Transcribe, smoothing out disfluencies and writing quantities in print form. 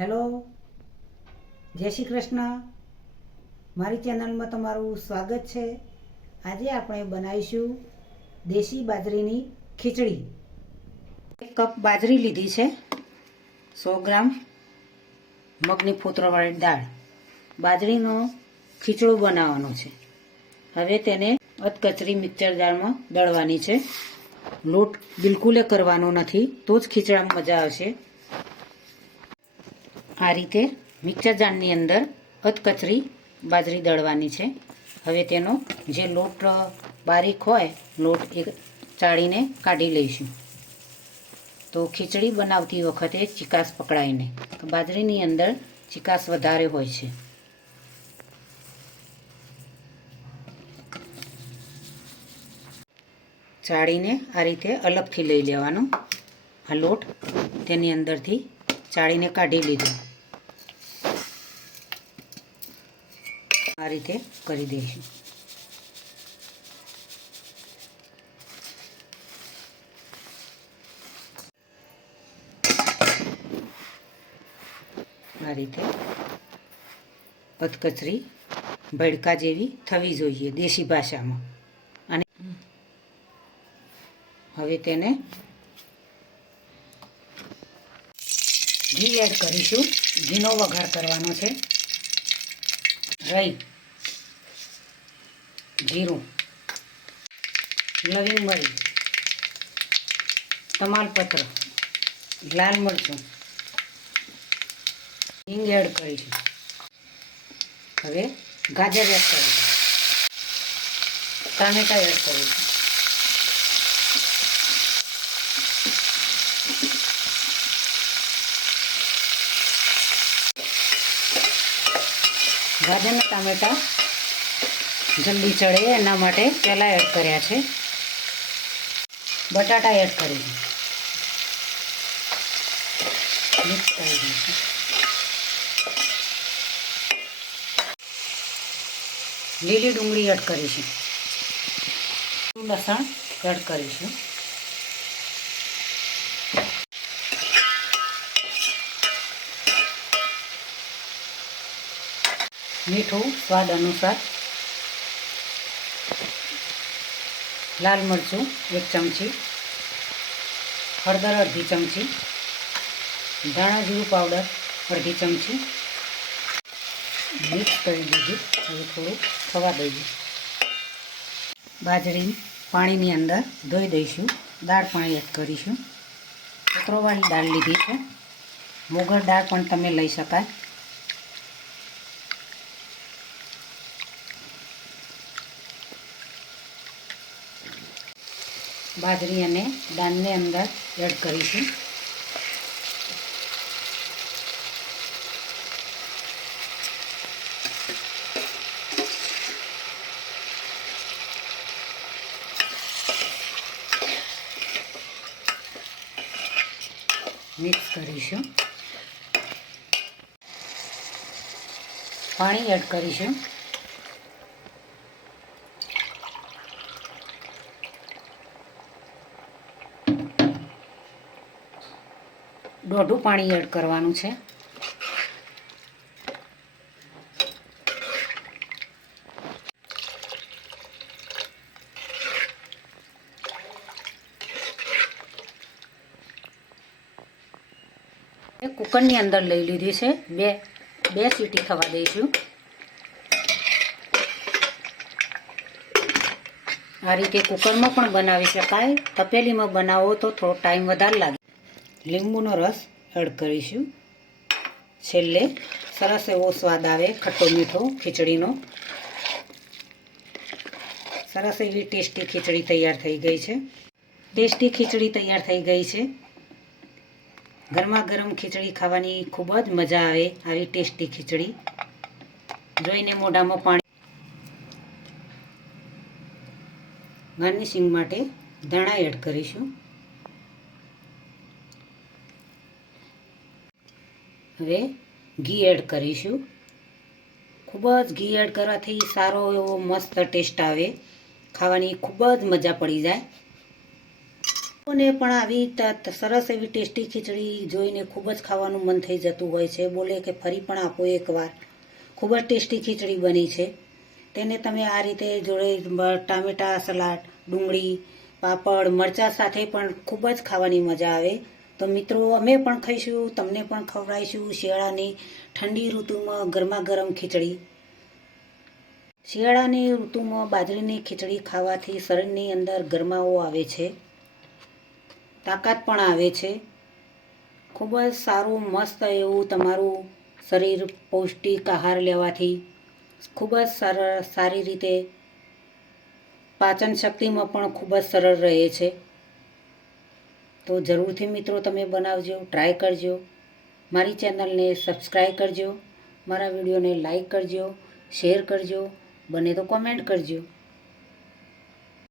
Hello, જય શ્રી કૃષ્ણ. મારી ચેનલમાં તમારું સ્વાગત છે. આજે આપણે બનાવીશું દેશી બાજરીની ખીચડી. 1 કપ બાજરી લીધી છે, 100 ગ્રામ મગની ફોતરાવાળી દાળ. બાજરીનો ખીચડો બનાવવાનો છે. હવે તેને અધકચરી મિક્સર જારમાં દળવાની છે. લોટ બિલકુલ કરવાનો નથી, તો જ ખીચડામાં મજા આવશે. આ રીતે મિક્સર જારની અંદર અધકચરી બાજરી દળવાની છે. હવે તેનો જે લોટ બારીક હોય લોટ એ ચાળીને કાઢી લઈશું. તો ખીચડી બનાવતી વખતે ચીકાશ પકડાય નહીં. બાજરીની અંદર ચીકાશ વધારે હોય છે. ચાળીને આ રીતે અલગથી લઈ લેવાનો. આ લોટ તેની અંદરથી ચાળીને કાઢી લીધો. આ રીતે કરી દઈશું. આ રીતે અધકચરી ભડકા જેવી થવી જોઈએ દેશી ભાષામાં. અને હવે તેને ઘી એડ કરીશું. ઘીનો વઘાર કરવાનો છે. રાઈ, જીરું, લવિંગ મરી, તમાલપત્ર, લાલ મરચું, હિંગ એડ કરીશું. હવે ગાજર એડ કરીશું. ટામેટા એડ કરીશું. ગાજર અને ટામેટા જલ્દી ચડે એના માટે પહેલાં એડ કર્યા છે. બટાટા એડ કરીશું. મિક્સ કરી દઈશું. લીલી ડુંગળી એડ કરીશું. લસણ એડ કરીશું. મીઠું સ્વાદ અનુસાર. લાલ મરચું 1 ચમચી, હળદર અડધી ચમચી, ધાણા જીરું પાવડર અડધી ચમચી. મિક્સ કરી દીધું. હવે થોડું થવા દઈએ. બાજરી પાણીની અંદર ધોઈ દઈશું. દાળ પાણી એડ કરીશું. ફોતરાવાળી દાળ લીધી છે. મોગર દાળ પણ તમે લઈ શકાય. બાજરી અને દાળને અંદર એડ કરીશું. મિક્સ કરીશું. પાણી એડ કરીશું. દોઢું પાણી એડ કરવાનું છે. કુકરની અંદર લઈ લીધી છે. બે સીટી થવા દઈશું. આ રીતે કુકરમાં પણ બનાવી શકાય. તપેલીમાં બનાવો તો થોડો ટાઈમ વધારે લાગે. લીંબુનો રસ એડ કરીશું. છેલ્લે સરસ એવો સ્વાદ આવે ખટ્ટો મીઠો ખીચડીનો. સરસ એવી ટેસ્ટી ખીચડી તૈયાર થઈ ગઈ છે. ટેસ્ટી ખીચડી તૈયાર થઈ ગઈ છે. ગરમા ગરમ ખીચડી ખાવાની ખૂબ જ મજા આવે. આવી ટેસ્ટી ખીચડી જોઈને મોઢામાં પાણી. ગાર્નિશિંગ માટે ધાણા એડ કરીશું. હવે ઘી એડ કરીશું. ખૂબ જ ઘી એડ કરવાથી સારો એવો મસ્ત ટેસ્ટ આવે. ખાવાની ખૂબ જ મજા પડી જાય. અને પણ આવી સરસ એવી ટેસ્ટી ખીચડી જોઈને ખૂબ જ ખાવાનું મન થઈ જતું હોય છે, બોલે કે ફરી પણ આપો એકવાર. ખૂબ જ ટેસ્ટી ખીચડી બની છે. તેને તમે આ રીતે જોડે ટામેટા, સલાડ, ડુંગળી, પાપડ, મરચાં સાથે પણ ખૂબ જ ખાવાની મજા આવે. તો મિત્રો, અમે પણ ખાઈશું, તમને પણ ખવડાવીશું શિયાળાની ઠંડી ઋતુમાં ગરમા ગરમ ખીચડી. શિયાળાની ઋતુમાં બાજરીની ખીચડી ખાવાથી શરીરની અંદર ગરમાવો આવે છે, તાકાત પણ આવે છે. ખૂબ જ સારું મસ્ત એવું તમારું શરીર પૌષ્ટિક આહાર લેવાથી ખૂબ જ સારી રીતે પાચન શક્તિમાં પણ ખૂબ જ સરળ રહે છે. તો જરૂરથી મિત્રો તમે બનાવજો, ટ્રાય કરજો. મારી ચેનલને સબસ્ક્રાઈબ કરજો, મારા વિડીયોને લાઈક કરજો, શેર કરજો, બને તો કોમેન્ટ કરજો.